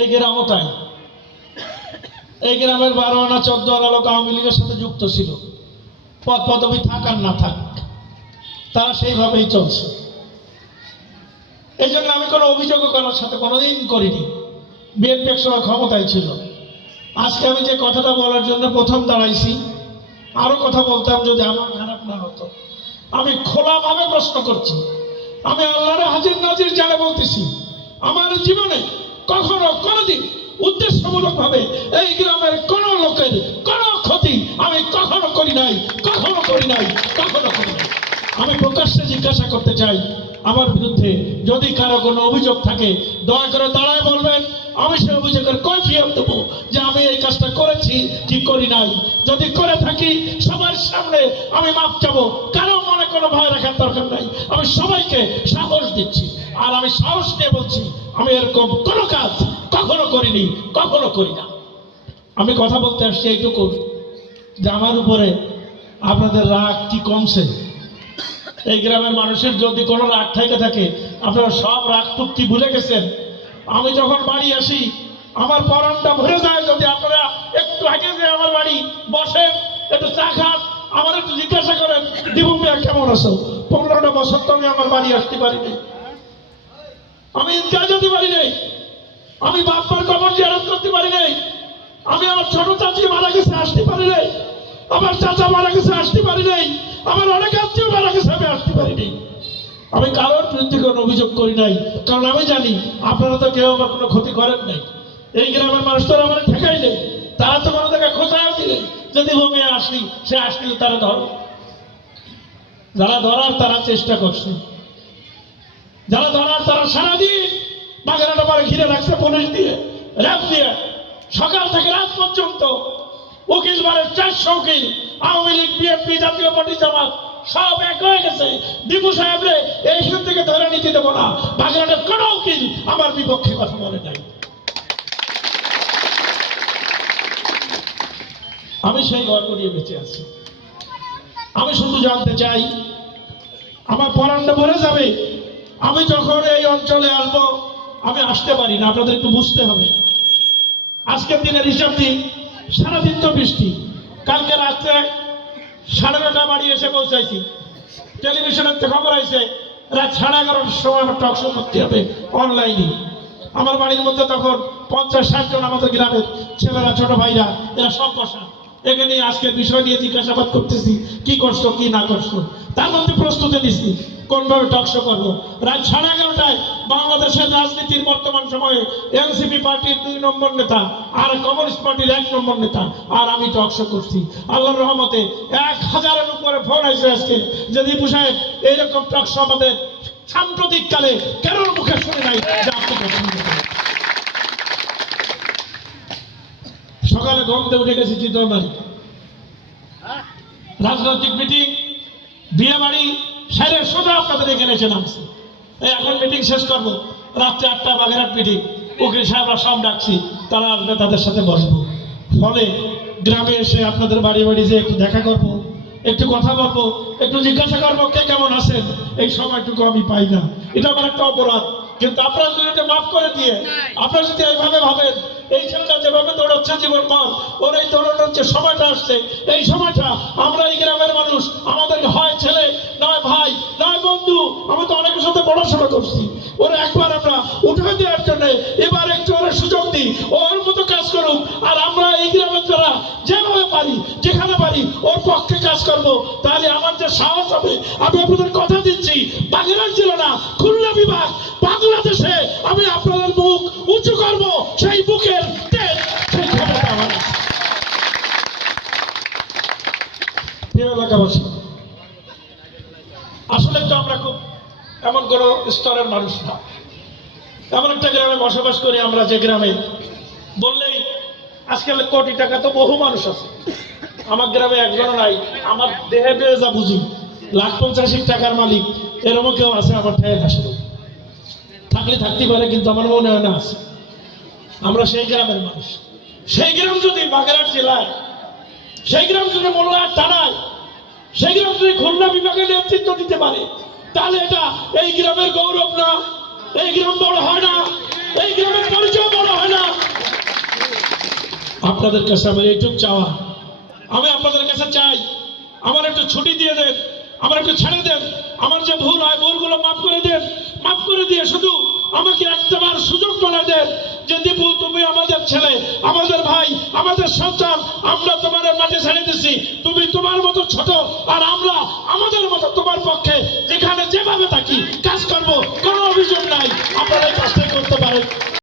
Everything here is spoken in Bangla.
এই গ্রামও তাই। এই গ্রামের 12 আনা 14 আনা লোক আওয়ামী লীগের সাথে যুক্ত ছিল, পদ পদবি থাক আর না থাক, তারা সেইভাবেই চলছে। এই জন্য আমি কোনো অভিযোগও করার সাথে কোনোদিন করিনি। বিএনপি এক সময় ক্ষমতায় ছিল। আজকে আমি যে কথাটা বলার জন্য প্রথম দাঁড়াইছি, আরো কথা বলতাম যদি আমার খারাপ না হতো। আমি খোলাভাবে প্রশ্ন করছি, আমি আল্লাহর হাজির নাজির জানে বলতেছি, আমার জীবনে কখনো কোনোদিন উদ্দেশ্যমূলকভাবে এই গ্রামের কোন লোকের কোন ক্ষতি আমি কখনো করি নাই, কখনো করি নাই, কখনো করি নাই। আমি প্রকাশ্যে জিজ্ঞাসা করতে চাই, আমার বিরুদ্ধে যদি কারো কোনো অভিযোগ থাকে দয়া করে দাঁড়ায় বলবেন, আমি সেই অভিযোগের কৈফিয়ত দেবো যে আমি এই কাজটা করেছি কি করি নাই। যদি করে থাকি সবার সামনে আমি মাপ চাবো, কারো মনে কোনো ভয় রাখার দরকার নাই। আমি সবাইকে সাহস দিচ্ছি, আর আমি সাহস নিয়ে বলছি আমি এরকম কোনো কাজ কখনো করিনি, কখনো করি না। আমি কথা বলতে আসছি এইটুকু যে আমার উপরে আপনাদের রাগ কি কমছে? এই গ্রামের মানুষের যদি কোনো রাগ থেকে থাকে, আপনারা সব রাগ টুক ভুলে গেছেন। আমি যখন বাড়ি আসি আমার পরানটা ভরে যায়। যদি আপনারা একটু আগে যে আমার বাড়ি বসেন, একটু চা খান, আমার একটু জিজ্ঞাসা করেন দিবু মিয়া কেমন আছো। 15টা বছর তো আমি আমার বাড়ি আসতে পারিনি, আমি ঈদগাহ যেতে পারি নাই, আমি বাপ্পার কবর জিয়ারত করতে পারি নাই, আমি আমার ছোট চাচি মারা গেছে আসতে পারি নাই, আমার চাচা মারা গেছে আসতে পারি নাই, আমার অনেক আত্মীয় মারা গেছে আমি আসতে পারি নাই। আমি কারোর বিরুদ্ধে কোনো অভিযোগ করি নাই, কারণ আমি জানি আপনারা তো কেউ আমার কোনো ক্ষতি করেন নাই। এই গ্রামের মানুষ তো আমার ঠেকাই নেই, তারা তো কোনো জায়গায় খোঁজাও দিলেন যদি ভূমি আসলি সে আসলে তারা ধরো, যারা ধরার তারা চেষ্টা করছে, যারা ধরার তারা সারাদিন বাগেরহাট পারে ঘিরে রাখছে পুলিশ দিয়ে, র্যাব দিয়ে, সকাল থেকে রাত পর্যন্ত। উকিল বারের 400 উকিল, আওয়ামী লীগ, বিএনপি, জাতীয় পার্টি, জামাত সব এক হয়ে গেছে। দীপু সাহেবরে এইখান থেকে ধরে নিতে দেবো না। বাগেরহাটের কোনো উকিল আমার বিপক্ষে কথা বলে নাই। আমি সেই গর্ব নিয়ে বেঁচে আছি। আমি শুধু জানতে চাই, আমার পরানটা ভরে যাবে আমি যখন এই অঞ্চলে আসবো। আমি আসতে পারি না, আপনাদের একটু বুঝতে হবে। আজকের দিনের হিসাব দিই, সারাদিন তো বৃষ্টি। কালকে রাত্রে 9:30 বাড়ি এসে পৌঁছাইছি, টেলিভিশনের খবর আইছে রাত 11:30টার সময় আমার টক শো করতে হবে অনলাইনে। আমার বাড়ির মধ্যে তখন 50-60 জন আমাদের গ্রামের ছেলেরা, ছোট ভাইরা, এরা সব বসা। এখানে আজকের বিষয় নিয়ে জিজ্ঞাসাবাদ করতেছি, কি করছো কি না করছো, তার মধ্যে প্রস্তুতি নিচ্ছি কোনভাবে টকশো করবো। রাত 11:30টায় বাংলাদেশের রাজনীতির বর্তমান সময়ে এনসিপি পার্টির 2 নম্বর নেতা আর কমিউনিস্ট পার্টির 1 নম্বর নেতা আর আমি টকশো করছি। আল্লাহর রহমতে 1000-এর উপরে ফোন আছে আজকে যে দীপু সাহেব এইরকম টকশো আমাদের সাম্প্রতিক কালে কেন মুখে শুনে নাই যে আপনি পছন্দ করেন। সকালে ঘুম থেকে উঠে গেছি চিত্রবাড়ি, রাজনৈতিক মিটিং, বিয়ে বাড়ি সেরে সোজা আপনাদের এখানে এসে নামছি। এখন মিটিং শেষ করবো, রাত্রে 8টা বাগেরহাট মিটিং, উকিল সাহেবরা সব ডাকছি, তারা আসবে, তাদের সাথে বসবো। ফলে গ্রামে এসে আপনাদের বাড়ি বাড়ি যে একটু দেখা করবো, একটু কথা বলবো, একটু জিজ্ঞাসা করবো কে কেমন আছেন, এই সময়টুকু আমি পাই না। এটা আমার একটা অপরাধ। কিন্তু আপনারা যদি এটা মাফ করে দিয়ে, আপনারা যদি এইভাবে ভাবেন এই ছেলেটা যেভাবে দৌড়াচ্ছে জীবনভর, ওর এই দৌড়ানোর যে সময়টা আসছে, এই সময়টা আমরা এই গ্রামের মানুষ, আমাদের হয় ছেলে নয় ভাই নয় বন্ধু, আমি তো অনেকের সাথে পড়াশোনা করছি, ওরা একবার আমরা উঠে দেওয়ার জন্য এবার একটু ওরা সুযোগ দিই, ওর মতো কাজ করুক। আর আমরা এই গ্রামের যারা যেভাবে পারি, যেখানে পারি ওর পক্ষে কাজ করবো, তাহলে আমার যে সাহস হবে, আমি আপনাদের কথা দিচ্ছি, বাগেরহাট জেলা না, খুলনা বিভাগ, বাংলাদেশে আমি আপনাদের মুখ উঁচু করবো, সেই বুকের তেজ, সেই ক্ষমতা আমার। প্রিয় এলাকাবাসী, আসলে তো আমরা খুব এমন কোন স্তরের মানুষ না। এমন একটা গ্রামে বসবাস করি আমরা, যে গ্রামে বললেই আজকাল কোটি টাকা তো বহু মানুষ আছে। আমার গ্রামে একজনও নাই, আমার দেহে দেহে যা বুঝি 1,85,000 টাকার মালিক এরকম কেউ আছে আমার ঠায় আসলে, থাকলে থাকতে পারে, কিন্তু আমার মনে হয় না আছে। আমরা সেই গ্রামের মানুষ। সেই গ্রাম যদি বাগেরহাট জেলায়, সেই গ্রাম যদি মোল্লাহাট থানায়, সেই গ্রাম যদি খুলনা বিভাগের নেতৃত্ব দিতে পারে, তাহলে এটা এই গ্রামের গৌরব না? এই গ্রাম বড় হয় না? এই গ্রামের পরিচয় বড় হয় না? আপনাদের কাছে আমার এইটুক চাওয়া, আমি আপনাদের কাছে চাই আমার একটু ছুটি দিয়ে দেন, আমার একটু ছেড়ে দেন, আমার যে ভুল হয় ভুলগুলো মাফ করে দেন, মাফ করে দিয়ে শুধু আমাকে একটাবার সুযোগ বলে দেন যে দীপু তুমি আমাদের ছেলে, আমাদের ভাই, আমাদের সন্তান, আমরা তোমার মাঠে ছেড়ে দিছি, তুমি তোমার মতো ছোট আর